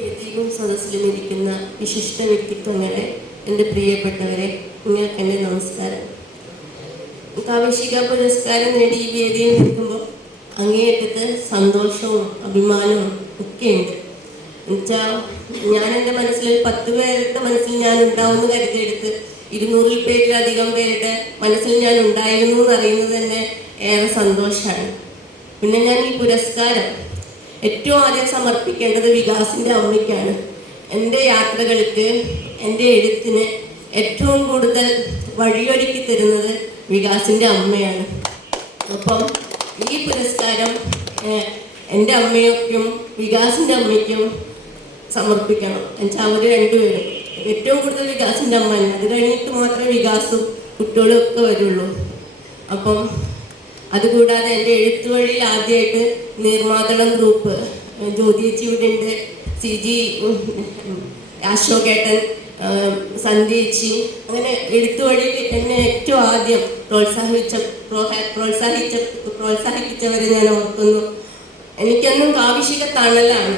വേദിയിലും സദസ്സിലും ഇരിക്കുന്ന വിശിഷ്ട വ്യക്തിത്വങ്ങളെ, എൻ്റെ പ്രിയപ്പെട്ടവരെ, നിങ്ങൾക്ക് എൻ്റെ നമസ്കാരം. കാവ്യശിഖ പുരസ്കാരം നേടി ഈ വേദിയിൽ നിൽക്കുമ്പോൾ അങ്ങേയറ്റത്ത് സന്തോഷവും അഭിമാനവും ഒക്കെയുണ്ട്. എന്നുവെച്ചാൽ ഞാൻ എൻ്റെ മനസ്സിൽ 10 പേരുടെ മനസ്സിൽ ഞാൻ ഉണ്ടാവുമെന്ന് കരുതിയെടുത്ത് 200 പേരിലധികം പേരുടെ മനസ്സിൽ ഞാൻ ഉണ്ടായിരുന്നു എന്നറിയുന്നത് തന്നെ ഏറെ സന്തോഷമാണ്. പിന്നെ ഞാൻ ഈ പുരസ്കാരം ഏറ്റവും ആദ്യം സമർപ്പിക്കേണ്ടത് വികാസിൻ്റെ അമ്മയ്ക്കാണ്. എൻ്റെ യാത്രകൾക്ക്, എൻ്റെ എഴുത്തിന് ഏറ്റവും കൂടുതൽ വഴിയൊരുക്കി തരുന്നത് വികാസിൻ്റെ അമ്മയാണ്. അപ്പം ഈ പുരസ്കാരം എൻ്റെ അമ്മയ്ക്കും വികാസിൻ്റെ അമ്മയ്ക്കും സമർപ്പിക്കണം. എന്നുവെച്ചാൽ അവർ രണ്ടുപേരും ഏറ്റവും കൂടുതൽ വികാസിൻ്റെ അമ്മ തന്നെ, അത് കഴിഞ്ഞിട്ട് മാത്രമേ വികാസും കുട്ടികളും ഒക്കെ വരുള്ളൂ. അപ്പം അതുകൂടാതെ എൻ്റെ എഴുത്തു വഴിയിൽ ആദ്യമായിട്ട് നീർമാതളം ഗ്രൂപ്പ്, ജ്യോതിച്ചി ഇവിടെ ഉണ്ട്, CG അശോകേട്ടൻ, സന്ധ്യേച്ചി, അങ്ങനെ എഴുത്തു വഴിയിൽ എന്നെ ഏറ്റവും ആദ്യം പ്രോത്സാഹിപ്പിച്ചവരെ ഞാൻ ഓർക്കുന്നു. എനിക്കൊന്നും കാവ്യശിഖ തണലാണ്.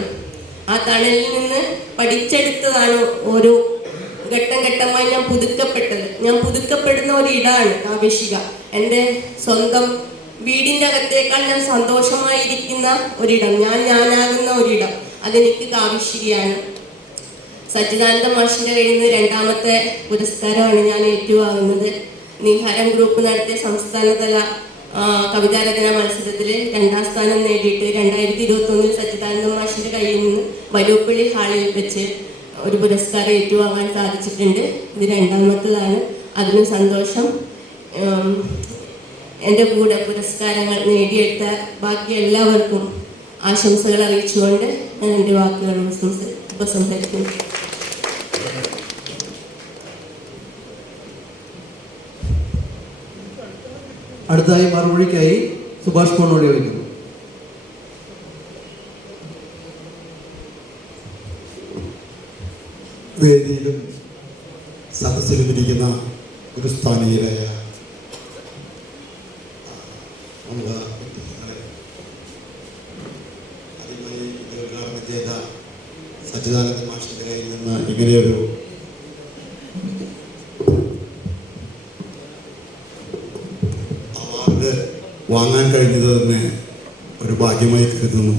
ആ തണലിൽ നിന്ന് പഠിച്ചെടുത്തതാണ് ഓരോ ഘട്ടം ഘട്ടമായി ഞാൻ പുതുക്കപ്പെട്ടത്. ഞാൻ പുതുക്കപ്പെടുന്ന ഒരിടമാണ് കാവ്യശിഖ. എൻ്റെ സ്വന്തം വീടിൻ്റെ അകത്തേക്കാൾ ഞാൻ സന്തോഷമായിരിക്കുന്ന ഒരിടം, ഞാനാകുന്ന ഒരിടം, അതെനിക്ക് കാവ്യശിഖയാണ്. സച്ചിദാനന്ദ മാഷിൻ്റെ കയ്യിൽ നിന്ന് 2ാമത്തെ പുരസ്കാരമാണ് ഞാൻ ഏറ്റുവാങ്ങുന്നത്. നീഹാരം ഗ്രൂപ്പ് നടത്തിയ സംസ്ഥാനതല കവിതാരചന മത്സരത്തിൽ 2ാം സ്ഥാനം നേടിയിട്ട് 2021 സച്ചിദാനന്ദ മാഷിൻ്റെ കയ്യിൽ നിന്ന് വലൂപ്പള്ളി ഹാളിൽ വെച്ച് ഒരു പുരസ്കാരം ഏറ്റുവാങ്ങാൻ സാധിച്ചിട്ടുണ്ട്. ഇത് 2ാമത്തേതാണ്. അതിലും സന്തോഷം. എൻ്റെ കൂടെ പുരസ്കാരങ്ങൾ നേടിയെടുത്ത ബാക്കി എല്ലാവർക്കും ആശംസകൾ അറിയിച്ചുകൊണ്ട് ഞാൻ എൻ്റെ വാക്കുകൾ ഉപസംഹരിക്കുന്നു. അടുത്തതായി മറുപടിക്കായി സുഭാഷ് പോണോടി വിളിക്കുന്നു. വേദിയിലും സദസ്സിലും ഇരിക്കുന്ന ഗുരുസ്ഥാനീയരായ ആദ്യമായി ഉദ്ഘാടനം ചെയ്ത സച്ചിദാനന്ദ മാഷിൻ്റെ കയ്യിൽ നിന്ന് ഇങ്ങനെയൊരു അവാർഡ് വാങ്ങാൻ കഴിഞ്ഞത് തന്നെ ഒരു ഭാഗ്യമായി കരുതുന്നു.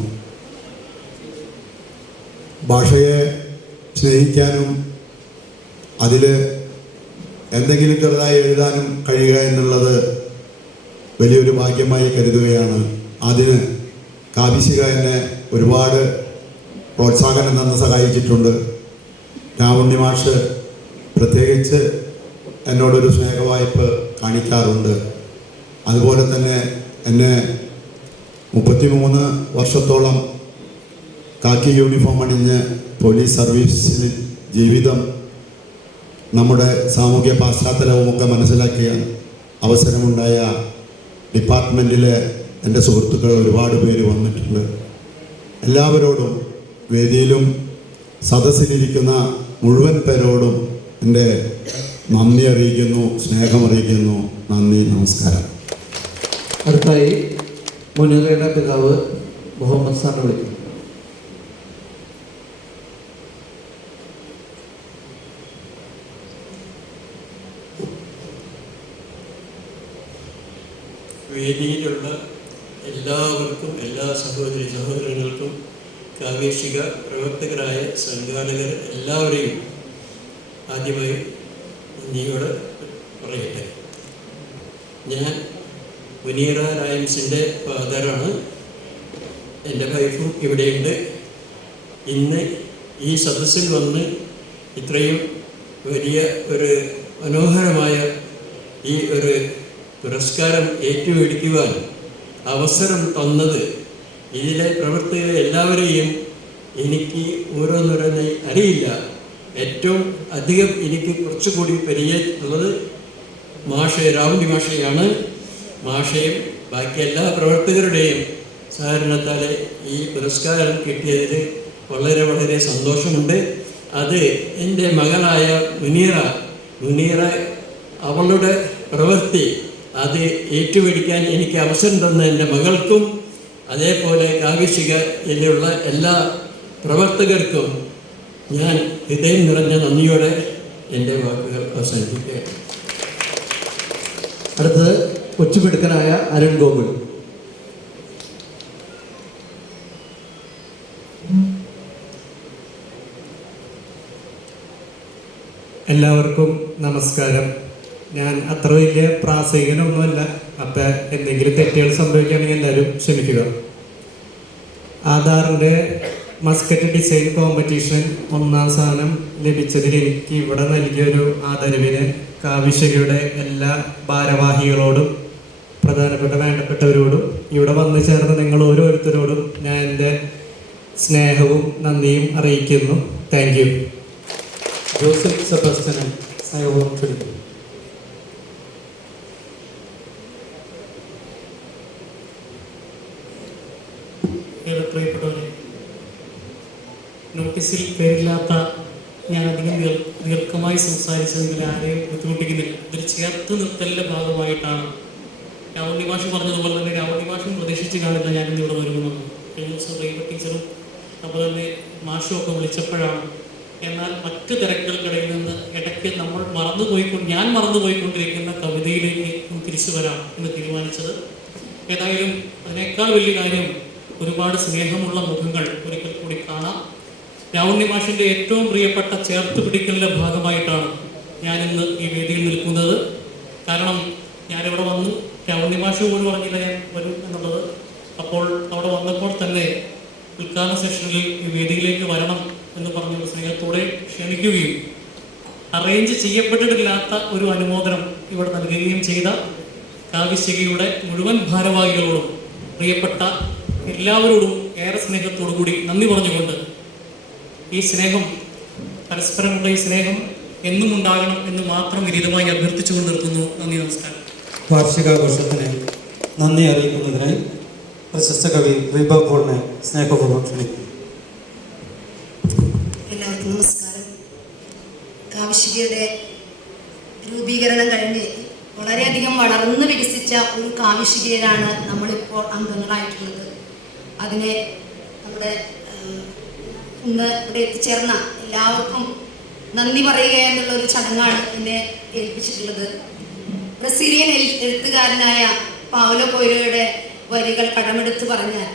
ഭാഷയെ സ്നേഹിക്കാനും അതിൽ എന്തെങ്കിലും ചെറുതായി എഴുതാനും കഴിയുക എന്നുള്ളത് വലിയൊരു ഭാഗ്യമായി കരുതുകയാണ്. അതിന് കാവ്യശിഖ എന്നെ ഒരുപാട് പ്രോത്സാഹനം തന്ന് സഹായിച്ചിട്ടുണ്ട്. രാമുണ്ണി മാഷ് പ്രത്യേകിച്ച് എന്നോടൊരു സ്നേഹവായ്പ കാണിക്കാറുണ്ട്. അതുപോലെ തന്നെ എന്നെ 33 വർഷത്തോളം കാക്കി യൂണിഫോം അണിഞ്ഞ് പോലീസ് സർവീസിൽ ജീവിതം, നമ്മുടെ സാമൂഹ്യ പാശ്ചാത്തലവുമൊക്കെ മനസ്സിലാക്കിയ അവസരമുണ്ടായ ഡിപ്പാർട്ട്മെൻറ്റിലെ എൻ്റെ സുഹൃത്തുക്കൾ ഒരുപാട് പേര് വന്നിട്ടുണ്ട്. എല്ലാവരോടും, വേദിയിലും സദസ്സിലിരിക്കുന്ന മുഴുവൻ പേരോടും എൻ്റെ നന്ദി അറിയിക്കുന്നു, സ്നേഹമറിയിക്കുന്നു. നന്ദി, നമസ്കാരം. അടുത്തായി മുനീറയുടെ പിതാവ് മുഹമ്മദ് സാറിനെ വിളിക്കുന്നു. വേദിയിലുള്ള എല്ലാവർക്കും, എല്ലാ സഹോദരങ്ങൾക്കും, കാവ്യശിഖ പ്രവർത്തകരായ സംഘാടകർ എല്ലാവരെയും ആദ്യമായി നന്ദിയോടെ പറയട്ടെ. ഞാൻ മുനീറ റൈംസിൻ്റെ ഫാദറാണ്. എൻ്റെ വൈഫും ഇവിടെയുണ്ട്. ഇന്ന് ഈ സദസ്സിൽ വന്ന് ഇത്രയും വലിയ ഒരു മനോഹരമായ ഈ ഒരു പുരസ്കാരം ഏറ്റുപിടിക്കുവാൻ അവസരം തന്നത്, ഇതിലെ പ്രവർത്തകരെ എല്ലാവരെയും എനിക്ക് ഓരോന്നോരോന്നായി അറിയില്ല. ഏറ്റവും അധികം എനിക്ക് കുറച്ചുകൂടി പരിചയമുള്ളത് രാവുണ്ണി മാഷയാണ്. മാഷയും ബാക്കി എല്ലാ പ്രവർത്തകരുടെയും സഹകരണത്താൽ ഈ പുരസ്കാരം കിട്ടിയതിൽ വളരെ വളരെ സന്തോഷമുണ്ട്. അത് എൻ്റെ മകളായ മുനീറ അവളുടെ പ്രവൃത്തി അത് ഏറ്റുപിടിക്കാൻ എനിക്ക് അവസരം തന്ന എൻ്റെ മകൾക്കും, അതേപോലെ കാവ്യശിഖയിലുള്ള എല്ലാ പ്രവർത്തകർക്കും ഞാൻ ഹൃദയം നിറഞ്ഞ നന്ദിയോടെ എൻ്റെ വാക്കുകൾ അവസാനിപ്പിക്കുകയാണ്. അടുത്തത് കൊച്ചുമിടുക്കനായ അരുൺ ഗോകുൽ. എല്ലാവർക്കും നമസ്കാരം. ഞാൻ അത്ര വലിയ പ്രാസംഗികനൊന്നുമല്ല, അപ്പം എന്തെങ്കിലും തെറ്റുകൾ സംഭവിക്കുകയാണെങ്കിൽ എല്ലാവരും ക്ഷമിക്കുക. ആധാറിൻ്റെ മസ്കറ്റ് ഡിസൈൻ കോമ്പറ്റീഷൻ 1ാം സ്ഥാനം ലഭിച്ചതിൽ എനിക്ക് ഇവിടെ നൽകിയൊരു ആദരവിന് കാവ്യശികയുടെ എല്ലാ ഭാരവാഹികളോടും പ്രധാനപ്പെട്ട വേണ്ടപ്പെട്ടവരോടും ഇവിടെ വന്നു ചേർന്ന നിങ്ങൾ ഓരോരുത്തരോടും ഞാൻ എൻ്റെ സ്നേഹവും നന്ദിയും അറിയിക്കുന്നു. Thank you. ജോസഫ് സെബാസ്റ്റ്യൻ സ്നേഹപൂർവ്വം ക്ഷണിക്കുന്നു. ഏറെ പ്രിയപ്പെട്ടവരെ, നോട്ടീസിൽ പേരില്ലാത്ത ഞാൻ അധികം ദീർഘമായി സംസാരിച്ചതെങ്കിൽ ആരെയും ബുദ്ധിമുട്ടിക്കുന്നില്ല. ഇതൊരു ചേർത്ത് നിർത്തലിൻ്റെ ഭാഗമായിട്ടാണ്. രാവണി മാഷ് പറഞ്ഞതുപോലെ തന്നെ രാവണി മാഷും പ്രതീക്ഷിച്ച് കാണില്ല ഞാനിന്ന് ഇവിടെ വരുമെന്നാണ്. കഴിഞ്ഞ ദിവസം റീബ ടീച്ചറും അതുപോലെ തന്നെ മാഷും ഒക്കെ വിളിച്ചപ്പോഴാണ്. എന്നാൽ മറ്റു തിരക്കുകൾക്കിടയിൽ നിന്ന് ഇടയ്ക്ക് ഞാൻ മറന്നുപോയിക്കൊണ്ടിരിക്കുന്ന കവിതയിലേക്ക് തിരിച്ചു വരാം എന്ന് തീരുമാനിച്ചത്. ഏതായാലും അതിനേക്കാൾ വലിയ കാര്യം ഒരുപാട് സ്നേഹമുള്ള മുഖങ്ങൾ ഒരിക്കൽ കൂടി കാണാം. രാവുണ്ണി മാഷിൻ്റെ ഏറ്റവും പ്രിയപ്പെട്ട ചേർത്ത് പിടിക്കലിൻ്റെ ഭാഗമായിട്ടാണ് ഞാനിന്ന് ഈ വേദിയിൽ നിൽക്കുന്നത്. കാരണം ഞാനിവിടെ വന്നു, രാവുണ്ണി മാഷ് പോലും പറഞ്ഞില്ല ഞാൻ വരും എന്നുള്ളത്. അപ്പോൾ അവിടെ വന്നപ്പോൾ തന്നെ ഉദ്ഘാടന സെഷനിൽ ഈ വേദിയിലേക്ക് വരണം എന്ന് പറഞ്ഞ സ്നേഹത്തോടെ ക്ഷണിക്കുകയും അറേഞ്ച് ചെയ്യപ്പെട്ടിട്ടില്ലാത്ത ഒരു അനുമോദനം ഇവിടെ നൽകുകയും ചെയ്ത കാവ്യശികയുടെ മുഴുവൻ ഭാരവാഹികളോടും പ്രിയപ്പെട്ട എല്ലാവരോടും ഏറെ സ്നേഹത്തോടു കൂടി നന്ദി പറഞ്ഞുകൊണ്ട് ഈ സ്നേഹം, പരസ്പരമുള്ള ഈ സ്നേഹം എന്നും ഉണ്ടാകണം എന്ന് മാത്രം വിനീതമായി അഭ്യർത്ഥിച്ചുകൊണ്ട് നിർത്തുന്നു. നന്ദി, നമസ്കാരം. വാർഷികാഘോഷത്തിന് നന്ദി അറിയിക്കുന്നതിനായി പ്രശസ്ത കവി റീബ പോളിനെ സ്നേഹപൂർവ്വം ക്ഷണിക്കുന്നു. എല്ലാവർക്കും നമസ്കാരം. കാവ്യശികയുടെ രൂപീകരണം കഴിഞ്ഞ് വളരെയധികം വളർന്ന് വികസിച്ച ഒരു കാവ്യശികയിലാണ് നമ്മളിപ്പോൾ അംഗങ്ങളായിട്ടുള്ളത്. അതിനെ നമ്മുടെ ഇന്ന് ഇവിടെ എത്തിച്ചേർന്ന എല്ലാവർക്കും നന്ദി പറയുക എന്നുള്ളൊരു ചടങ്ങാണ് എന്നെ ഏൽപ്പിച്ചിട്ടുള്ളത്. ബ്രസീലിയൻ എഴുത്തുകാരനായ പൗലോ കൊയ്ലോയുടെ വരികൾ കടമെടുത്ത് പറഞ്ഞാൽ,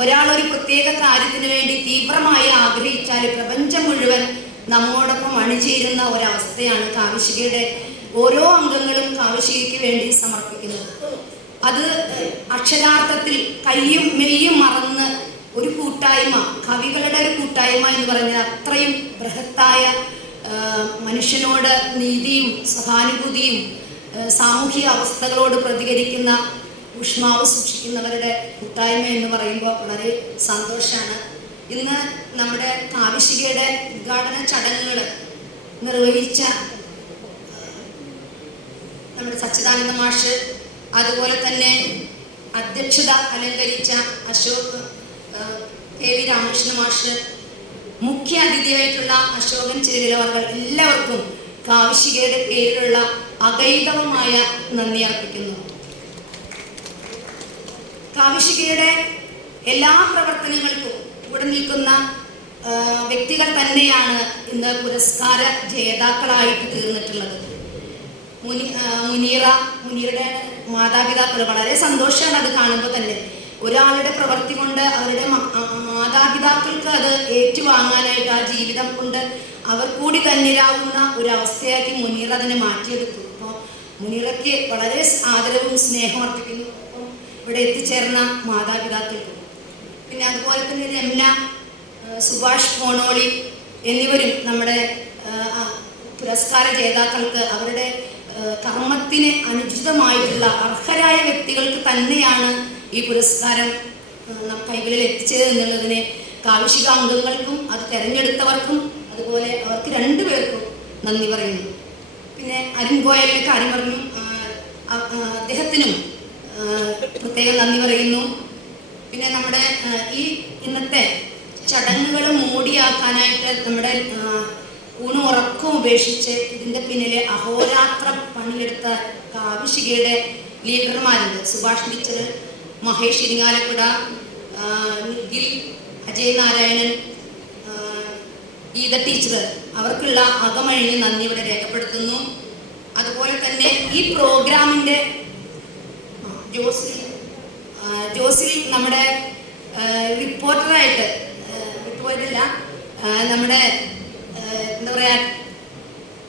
ഒരാൾ ഒരു പ്രത്യേക കാര്യത്തിന് വേണ്ടി തീവ്രമായി ആഗ്രഹിച്ചാൽ പ്രപഞ്ചം മുഴുവൻ നമ്മോടൊപ്പം അണിചേരുന്ന ഒരവസ്ഥയാണ് കാവ്യശികയുടെ ഓരോ അംഗങ്ങളും കാവ്യശികയ്ക്ക് വേണ്ടി സമർപ്പിക്കുന്നത്. അത് അക്ഷരാർത്ഥത്തിൽ കയ്യും മെയ്യും മറന്ന് ഒരു കൂട്ടായ്മ, കവികളുടെ ഒരു കൂട്ടായ്മ എന്ന് പറഞ്ഞാൽ അത്രയും ബൃഹത്തായ മനുഷ്യനോട് നീതിയും സഹാനുഭൂതിയും സാമൂഹിക അവസ്ഥകളോട് പ്രതികരിക്കുന്ന ഊഷ്മാവ് സൂക്ഷിക്കുന്നവരുടെ കൂട്ടായ്മ എന്ന് പറയുമ്പോൾ വളരെ സന്തോഷമാണ്. ഇന്ന് നമ്മുടെ കാവ്യശികയുടെ ഉദ്ഘാടന ചടങ്ങുകൾ നിർവഹിച്ച നമ്മുടെ സച്ചിദാനന്ദ മാഷ്, അതുപോലെ തന്നെ അധ്യക്ഷത അലങ്കരിച്ച അശോക് കെ വി രാമകൃഷ്ണ മാഷ്, മുഖ്യ അതിഥിയായിട്ടുള്ള അശോകൻ ചിരവിലവർകൾ, എല്ലാവർക്കും കാവ്യശികയുടെ പേരിലുള്ള അഗൈതവമായ നന്ദി അർപ്പിക്കുന്നു. കാവ്യശികയുടെ എല്ലാ പ്രവർത്തനങ്ങൾക്കും ഇവിടെ നിൽക്കുന്ന വ്യക്തികൾ തന്നെയാണ് ഇന്ന് പുരസ്കാര ജേതാക്കളായിട്ട് തീർന്നിട്ടുള്ളത്. മുനീറയുടെ മാതാപിതാക്കൾ, വളരെ സന്തോഷമാണ് അത് കാണുമ്പോൾ തന്നെ. ഒരാളുടെ പ്രവൃത്തി കൊണ്ട് അവരുടെ മാതാപിതാക്കൾക്ക് അത് ഏറ്റുവാങ്ങാനായിട്ട് ആ ജീവിതം കൊണ്ട് അവർ കൂടി തന്നിരാവുന്ന ഒരവസ്ഥയാക്കി മുനീർ അതിനെ മാറ്റിയെടുത്തു. അപ്പോൾ മുനീറയ്ക്ക് വളരെ ആദരവും സ്നേഹം അർപ്പിക്കുന്നു ഇവിടെ എത്തിച്ചേർന്ന മാതാപിതാക്കൾക്കും. പിന്നെ അതുപോലെ തന്നെ രമ്ന, സുഭാഷ് പോണോളി എന്നിവരും നമ്മുടെ പുരസ്കാര ജേതാക്കൾക്ക് അവരുടെ കർമ്മത്തിന് അനുചിതമായിട്ടുള്ള അർഹരായ വ്യക്തികൾക്ക് തന്നെയാണ് ഈ പുരസ്കാരം കൈകളിൽ എത്തിച്ചത് എന്നുള്ളതിന് കാവ്യശിക അംഗങ്ങൾക്കും അത് തിരഞ്ഞെടുത്തവർക്കും അതുപോലെ അവർക്ക് രണ്ടുപേർക്കും നന്ദി പറയുന്നു. പിന്നെ അരുൺ ഗോയലിൻ്റെ കാര്യം പറഞ്ഞു, അദ്ദേഹത്തിനും പ്രത്യേകം നന്ദി പറയുന്നു. പിന്നെ നമ്മുടെ ഈ ഇന്നത്തെ ചടങ്ങുകൾ മോടിയാക്കാനായിട്ട് നമ്മുടെ ഊണും ഉറക്കവും ഉപേക്ഷിച്ച് ഇതിൻ്റെ പിന്നിലെ അഹോരാത്രം പണിയെടുത്ത കാവ്യശികയുടെ ലീഡർമാരുണ്ട്. സുഭാഷ് ടീച്ചർ, മഹേഷ് ഇരിങ്ങാലക്കുട, നിഖിൽ, അജയ് നാരായണൻ, ഗീത ടീച്ചർ, അവർക്കുള്ള അകമഴിഞ്ഞ് നന്ദി ഇവിടെ രേഖപ്പെടുത്തുന്നു. അതുപോലെ തന്നെ ഈ പ്രോഗ്രാമിൻ്റെ ജോസിൽ നമ്മുടെ റിപ്പോർട്ടറായിട്ട് വിട്ടുപോയതല്ല, നമ്മുടെ എന്താ പറയുക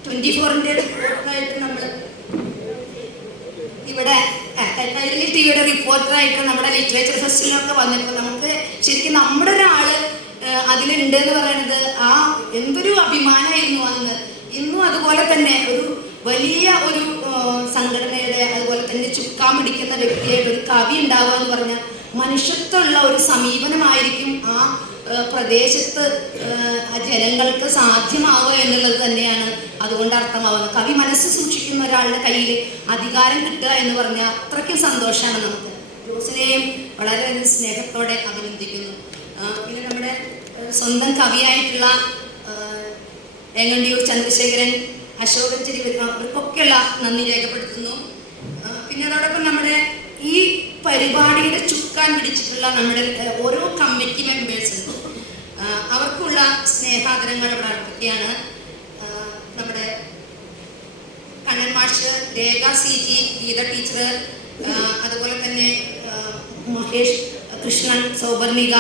24-ൻ്റെ റിപ്പോർട്ടറായിട്ട് നമ്മൾ ഇവിടെ കൈരളി ടിവിയുടെ റിപ്പോർട്ടറായിട്ട് നമ്മുടെ ലിറ്ററേച്ചർ ഫെസ്റ്റിവലിനൊക്കെ വന്നിട്ട് നമുക്ക് ശരിക്കും നമ്മുടെ ഒരാൾ അതിലുണ്ട് എന്ന് പറയുന്നത് ആ എന്തൊരു അഭിമാനമായിരുന്നു അന്ന്. ഇന്നും അതുപോലെ തന്നെ ഒരു വലിയ ഒരു സംഘടനയുടെ അതുപോലെ തന്നെ ചുക്കാൻ പിടിക്കുന്ന വ്യക്തിയായിട്ട് ഒരു കവി ഉണ്ടാവുക എന്ന് പറഞ്ഞാൽ മനുഷ്യത്വമുള്ള ഒരു സമീപനമായിരിക്കും ആ പ്രദേശത്ത് ജനങ്ങൾക്ക് സാധ്യമാവുക എന്നുള്ളത് തന്നെയാണ് അതുകൊണ്ട് അർത്ഥമാവുന്നത്. കവി മനസ്സ് സൂക്ഷിക്കുന്ന ഒരാളുടെ കയ്യിൽ അധികാരം കിട്ടുക എന്ന് പറഞ്ഞാൽ അത്രയ്ക്കും സന്തോഷമാണ് നമുക്ക്. ജോസിനെയും വളരെ സ്നേഹത്തോടെ അഭിനന്ദിക്കുന്നു. പിന്നെ നമ്മുടെ സ്വന്തം കവിയായിട്ടുള്ള എങ്ങണ്ടിയൂർ ചന്ദ്രശേഖരൻ, അശോകൻ ചെരി, അവർക്കൊക്കെയുള്ള നന്ദി രേഖപ്പെടുത്തുന്നു. പിന്നെ അതോടൊപ്പം നമ്മുടെ ഈ പരിപാടിയുടെ ചുക്കാൻ പിടിച്ചിട്ടുള്ള നമ്മുടെ ഓരോ കമ്മിറ്റി മെമ്പേഴ്സും അവർക്കുള്ള സ്നേഹാദരങ്ങൾ ഇവിടെ അർപ്പിക്കുകയാണ്. നമ്മുടെ കണ്ണൻ മാഷ്, രേഖ CG, ഗീത ടീച്ചർ, അതുപോലെ തന്നെ മഹേഷ്, കൃഷ്ണൻ, സൗപർണിക,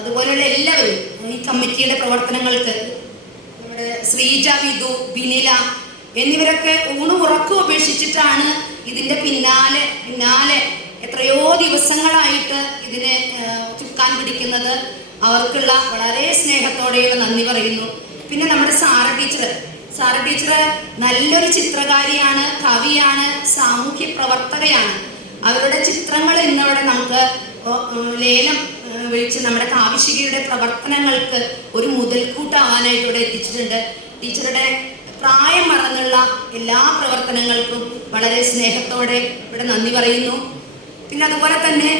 അതുപോലെയുള്ള എല്ലാവരും ഈ കമ്മിറ്റിയുടെ പ്രവർത്തനങ്ങൾക്ക്, നമ്മുടെ ശ്രീജ, വിധു, ബിനില എന്നിവരൊക്കെ ഊണും ഉറക്കവും ഉപേക്ഷിച്ചിട്ടാണ് ഇതിൻ്റെ പിന്നാലെ എത്രയോ ദിവസങ്ങളായിട്ട് ഇതിനെ ചുക്കാൻ പിടിക്കുന്നത്. അവർക്കുള്ള വളരെ സ്നേഹത്തോടെയുള്ള നന്ദി പറയുന്നു. പിന്നെ നമ്മുടെ സാറ ടീച്ചർ നല്ലൊരു ചിത്രകാരിയാണ്, കവിയാണ്, സാമൂഹ്യ പ്രവർത്തകയാണ്. അവരുടെ ചിത്രങ്ങൾ ഇന്നവിടെ നമുക്ക് ലേലം വിളിച്ച് നമ്മുടെ കാവിശികയുടെ പ്രവർത്തനങ്ങൾക്ക് ഒരു മുതൽക്കൂട്ടാവാനായിട്ട് ഇവിടെ എത്തിച്ചിട്ടുണ്ട്. ടീച്ചറുടെ പ്രായം മറന്നുള്ള എല്ലാ പ്രവർത്തനങ്ങൾക്കും വളരെ സ്നേഹത്തോടെ ഇവിടെ നന്ദി പറയുന്നു. പിന്നെ അതുപോലെ തന്നെ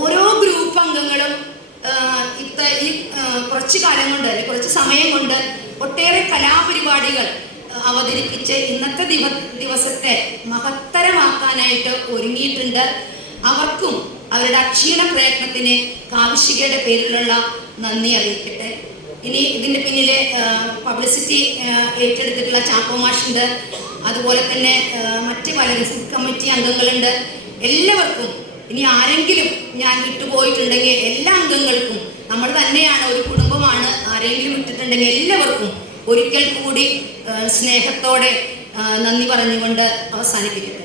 ഓരോ ഗ്രൂപ്പ് അംഗങ്ങളും ഈ കുറച്ച് കാലം കൊണ്ട് അല്ലെങ്കിൽ കുറച്ച് സമയം കൊണ്ട് ഒട്ടേറെ കലാപരിപാടികൾ അവതരിപ്പിച്ച് ഇന്നത്തെ ദിവസത്തെ മഹത്തരമാക്കാനായിട്ട് ഒരുങ്ങിയിട്ടുണ്ട്. അവർക്കും അവരുടെ അക്ഷീണ പ്രയത്നത്തിന് കാവിശികയുടെ പേരിലുള്ള നന്ദി അറിയിക്കട്ടെ. ഇനി ഇതിൻ്റെ പിന്നിലെ പബ്ലിസിറ്റി ഏറ്റെടുത്തിട്ടുള്ള ചാക്കോ മാഷുണ്ട്, അതുപോലെ തന്നെ മറ്റ് പലരും ഫുഡ് കമ്മിറ്റി അംഗങ്ങളുണ്ട്. എല്ലാവർക്കും, ഇനി ആരെങ്കിലും ഞാൻ വിട്ടുപോയിട്ടുണ്ടെങ്കിൽ എല്ലാ അംഗങ്ങൾക്കും, നമ്മൾ തന്നെയാണ്, ഒരു കുടുംബമാണ്, ആരെങ്കിലും വിട്ടിട്ടുണ്ടെങ്കിൽ എല്ലാവർക്കും ഒരിക്കൽ കൂടി സ്നേഹത്തോടെ നന്ദി പറഞ്ഞുകൊണ്ട് അവസാനിപ്പിക്കട്ടെ.